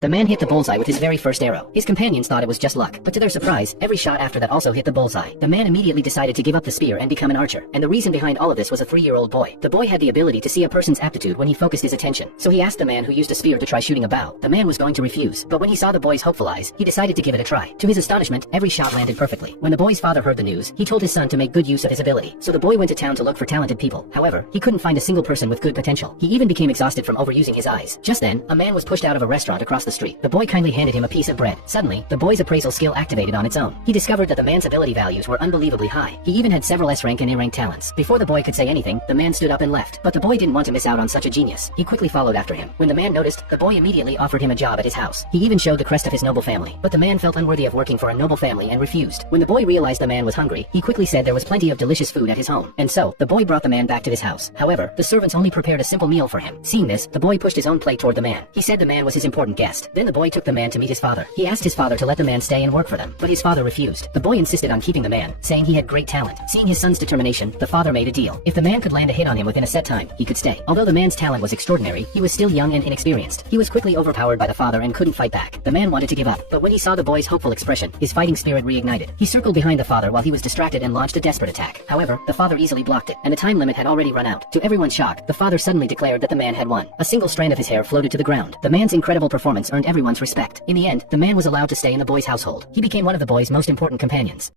The man hit the bullseye with his very first arrow. His companions thought it was just luck, but to their surprise, every shot after that also hit the bullseye. The man immediately decided to give up the spear and become an archer, and the reason behind all of this was a 3-year-old boy. The boy had the ability to see a person's aptitude when he focused his attention, so he asked the man who used a spear to try shooting a bow. The man was going to refuse, but when he saw the boy's hopeful eyes, he decided to give it a try. To his astonishment, every shot landed perfectly. When the boy's father heard the news, he told his son to make good use of his ability, so the boy went to town to look for talented people. However, he couldn't find a single person with good potential. He even became exhausted from overusing his eyes. Just then, a man was pushed out of a restaurant across the street. The boy kindly handed him a piece of bread. Suddenly, the boy's appraisal skill activated on its own. He discovered that the man's ability values were unbelievably high. He even had several S-rank and A-rank talents. Before the boy could say anything, the man stood up and left. But the boy didn't want to miss out on such a genius. He quickly followed after him. When the man noticed, the boy immediately offered him a job at his house. He even showed the crest of his noble family. But the man felt unworthy of working for a noble family and refused. When the boy realized the man was hungry, he quickly said there was plenty of delicious food at his home. And so, the boy brought the man back to his house. However, the servants only prepared a simple meal for him. Seeing this, the boy pushed his own plate toward the man. He said the man was his important guest. Then the boy took the man to meet his father. He asked his father to let the man stay and work for them, but his father refused. The boy insisted on keeping the man, saying he had great talent. Seeing his son's determination, the father made a deal. If the man could land a hit on him within a set time, he could stay. Although the man's talent was extraordinary, he was still young and inexperienced. He was quickly overpowered by the father and couldn't fight back. The man wanted to give up, but when he saw the boy's hopeful expression, his fighting spirit reignited. He circled behind the father while he was distracted and launched a desperate attack. However, the father easily blocked it, and the time limit had already run out. To everyone's shock, the father suddenly declared that the man had won. A single strand of his hair floated to the ground. The man's incredible performance earned everyone's respect. In the end, the man was allowed to stay in the boy's household. He became one of the boy's most important companions.